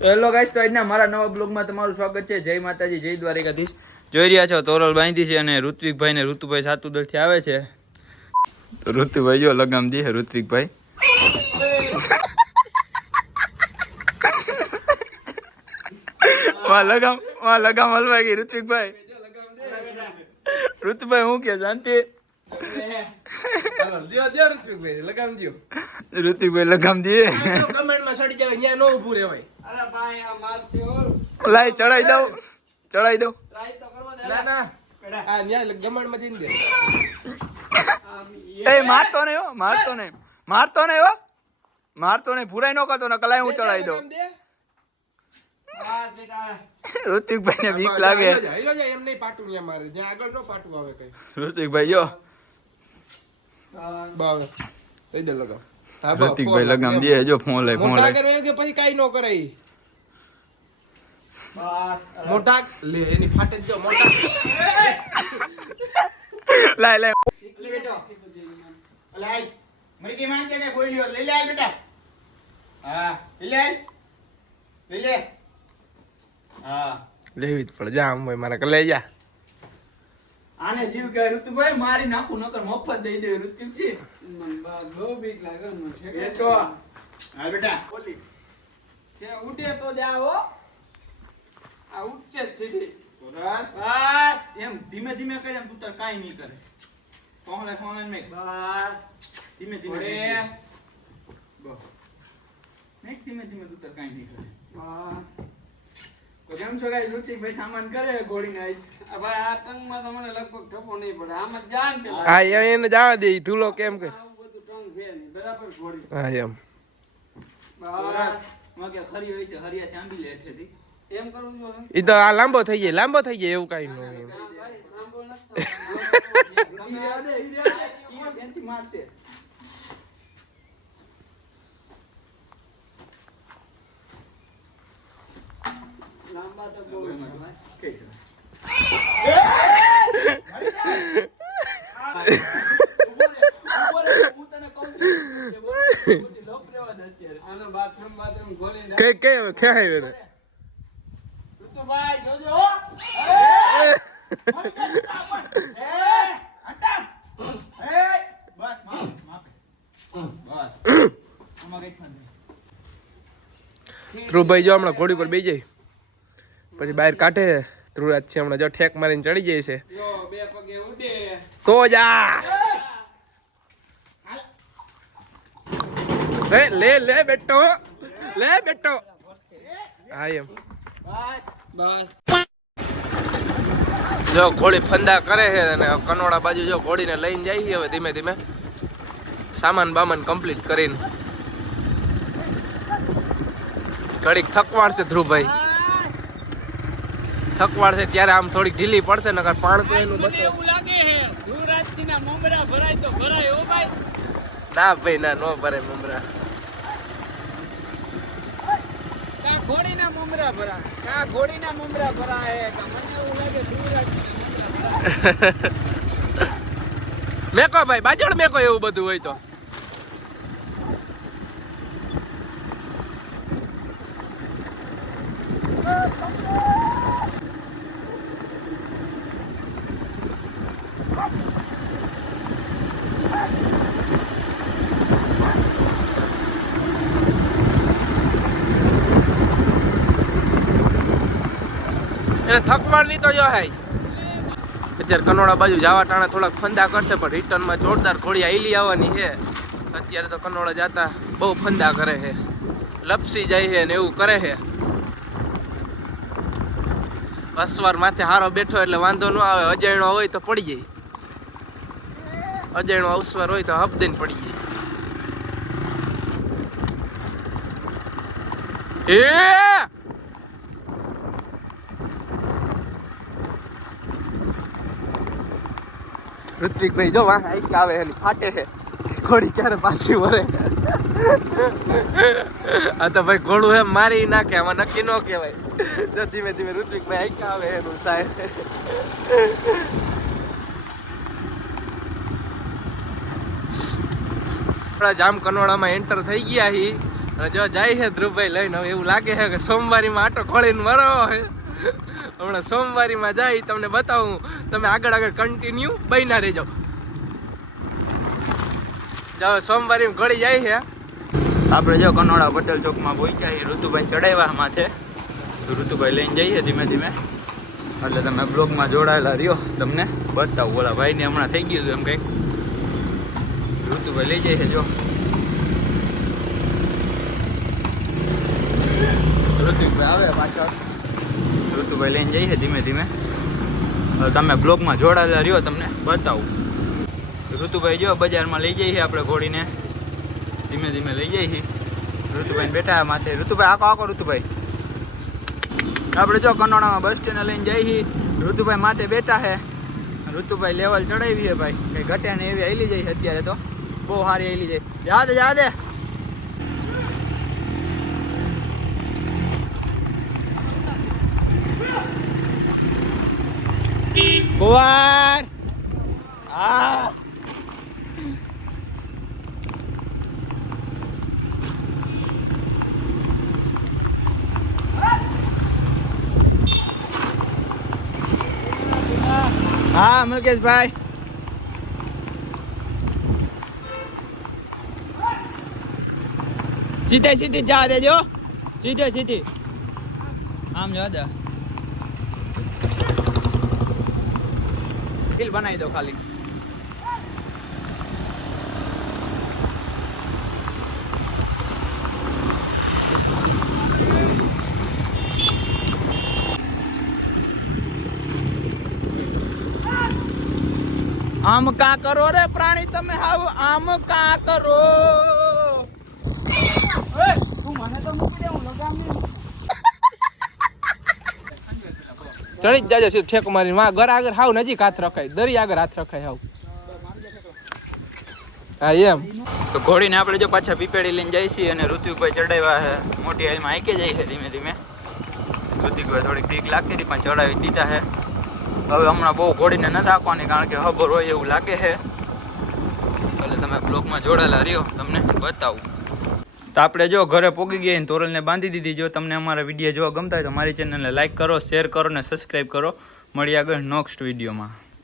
Hello guys, તો આજના મારા નવા બ્લોગમાં તમારું સ્વાગત છે. જય માતાજી, જય દ્વારકાધીશ. જોઈ રહ્યા છો તોરલ બાંધી છે અને ઋત્વિકભાઈ ને ઋતુભાઈ સાતુદરથી આવે છે. તો ઋતુભાઈ જો લગામ દે ઋત્વિકભાઈ. વાહ લગામ હલવાઈ ગઈ ઋત્વિકભાઈ. ઋતુભાઈ હું કે શાંતિ? ઋતિકભાઈ લગામ દે. કમેન્ટમાં સડી જાય ન્યા નો ઊભું રહેવાય. અરે ભાઈ આ મારશે ઓલ. લાઈ ચડાઈ દઉં. ટ્રાય તો કરવા દે. ના આ ન્યા ગમણમાં જઈને દે. એ મારતો નહીં ભૂરાઈ નો કરતો ને કલાઈ હું ચડાઈ દઉં. હા બેટા. ઋતિકભાઈ ને બીક લાગે. હેલો જાય એમ નહીં પાટું ન્યા મારે જ્યાં આગળ નો પાટું આવે કઈ. ઋતિકભાઈ જો બાવ થઈ દે લગાવ. ઋતિકભાઈ લગામ દે જો ફોન લઈ મોટા કરે કે પછી કાઈ નો કરાય. બસ. મોટા લે એની ફાટે જ જો મોટા. લાય લે બેટો લાય મરકી માં છે કે બોલ્યો લઈ લે બેટા. હા લઈ લે હા લેવી જ પડે જા આમ મારા કે લઈ જા. આને જીવ કે ઋતુભાઈ મારી નાખું નકર મફત દઈ દે ઋતિકજી. મને બહુ બીક લાગે મને છે. બેટો હા બેટા બોલી છે ઉડે તો જાઓ. આ ઉડશે જ સીધી. બસ એમ ધીમે ધીમે કરે એમ તું તાર કાઈ નહીં કરે. ફોન નહીં બસ. ધીમે ઓરે. બસ નહીં ધીમે તું તાર કાઈ નહીં કરે. બસ. તો કેમ છો ગાઈસ? ઋતિકભાઈ સામાન કરે ઘોડીને આજ. આ ભાઈ આ ટંગમાં તો મને લગભગ થપ્પો નહીં પડે. આમ જ જાન પેલા. હા એને જવા દે ધૂલો કેમ કે આવું બધું ટંગ છે નહીં. બરાબર ઘોડી. હા એમ બસ. માં કે ખરી હોય છે હરિયા ચાંબી લે છે. એમ કરવું જોઈએ. ઈ તો આ લાંબો થઈ જાય એવું કાઈ ન હોય એમ. ના ભાઈ લાંબો નથી. એનથી મારશે. લાંબા તો બહુ છે. આનો બાથરૂમ ખોલીને કઈ ક્યાં આવ્યો ને ઋતુભાઈ જોજો. ધ્રુવભાઈ જો હમણાં ઘોડી પર બેસી જાય પછી બહાર કાઢે. ધ્રુવરાજ છે હમણાં જો ઠેક મારીને ચડી જાય છે. જો બે પગે ઉડે. તો જા લે બેટો હા એમ બસ. જો ઘોડી ફંદા કરે છે અને કનોડા બાજુ જો ઘોડીને લઈને જાય છે હવે ધીમે ધીમે સામાન બામાન કમ્પ્લીટ કરીને. ઘડીક થકવાડ છે ધ્રુવભાઈ થકવાડ છે ત્યારે આમ થોડીક ઢીલી પડશે નકર પાણ તો એનું મને એવું લાગે છે ધ્રુવરાજસિંહ ના મમરા ભરાય તો ભરાય હો ભાઈ. ના ભાઈ ના નો ભરે મમરા. કા ઘોડીના મમરા ભરાય કા ઘોડીના મમરા ભરાય કા મને એવું લાગે ધ્રુવરાજસિંહ મેકો ભાઈ બાજળ મેકો એવું બધું હોય તો. એને થકવાડવી તો જો હાય અત્યારે કનોડા બાજુ જવા ટાણે થોડાક ફંદા કરશે પણ રિટર્નમાં જોરદાર ઘોડી આઈલી આવવાની છે. અત્યારે તો કનોડા જાતા બહુ ફંદા કરે છે લપસી જાય છે ને એવું કરે છે. અસવાર માથે હારો બેઠો એટલે વાંધો ન આવે. અજાણ્યો હોય તો પડી જાય. અજાણ્યો અવસવાર હોય તો હપદીને પડી જાય. ઋત્વિકભાઈ જો વાહ આઈક આવે એની ફાટે છે ઘોડી ક્યારે પાછી વરે. આ તો ભાઈ ઘોડું એમ મારી નાખે આમાં નક્કી ન કહેવાય. ધીમે ધીમે ઋત્વિકભાઈ આઈક આવે એનું સાહેબ. જામ કનોડામાં એન્ટર થઈ ગયા હી અને જો જાય છે ધ્રુવભાઈ લઈને હવે એવું લાગે છે કે સોમવારીમાં આટો ખોળીને મરો છે હમણાં સોમવારીમાં જાય તમને બતાવું તમે આગળ આગળ કન્ટિન્યુ બન્યા રહેજો જાઓ સોમવારી ઘડી જાય છે આપણે જો કનોડા પટેલ ચોકમાં પહોંચ્યા છીએ ઋતુભાઈ ચડાવ્યા માથે ઋતુભાઈ લઈને જઈએ ધીમે ધીમે એટલે તમે બ્લોગમાં જોડાયેલા રહ્યો તમને બતાવું ઓલા ભાઈને હમણાં થઈ ગયું હતું એમ કંઈક ઋતુભાઈ લઈ જાય છે જો ઋતુભાઈ આવે પાછળ ઋતુભાઈ લઈને જઈએ છે ધીમે ધીમે તમે બ્લોગમાં જોડાયેલા રહ્યો તમને બતાવું ઋતુભાઈ જો બજારમાં લઈ જઈએ આપણે ઘોડીને ધીમે ધીમે લઈ જઈએ છીએ ઋતુભાઈ બેઠા માથે ઋતુભાઈ આકો ઋતુભાઈ આપણે જો કનોડામાં બસ સ્ટેન્ડ લઈને જઈએ છીએ ઋતુભાઈ માથે બેઠા છે ઋતુભાઈ લેવલ ચડાવી છે ભાઈ કંઈ ઘટે ને એવી આવેલી જાય છે અત્યારે તો બહુ સારી આવેલી જાય જા દે કુંવર હા હા મુકેશભાઈ સીધી જા દેજો સીધી આમ જવા દે બિલ બનાવી દો ખાલી આમ કા કરો રે પ્રાણી તમે હાવ આમ કા કરો તું મને તો મૂકી દે હું લગામ નહીં ચડી જ જાજો ઠેક મારી માં ઘર આગળ હાવ નજીક હાથ રખાય દરી આગળ હાથ રખાય હાવ હા એમ તો ઘોડીને આપણે જો પાછા પીપેડી લઈને જઈએ છીએ અને ઋતુભાઈ ચડાવ્યા છે મોટી હાઈમાં આંકી જાય છે ધીમે ધીમે ઋતિકભાઈ થોડીક બીક લાગતી હતી પણ ચડાવી દીધા છે હવે હમણાં બહુ ઘોડીને નથી આપવાની કારણ કે ખબર હોય એવું લાગે છે એટલે તમે બ્લોગમાં જોડાયેલા રહ્યો તમને બતાવું તો આપણે જો ઘરે પોગી ગયા ને તોરલને બાંધી દીધી જો તમને અમારા વિડીયો જોવા ગમતા હોય તો મારી ચેનલને લાઈક કરો શેર કરો ને સબસ્ક્રાઈબ કરો મળીએ આગળ નેક્સ્ટ વિડીયોમાં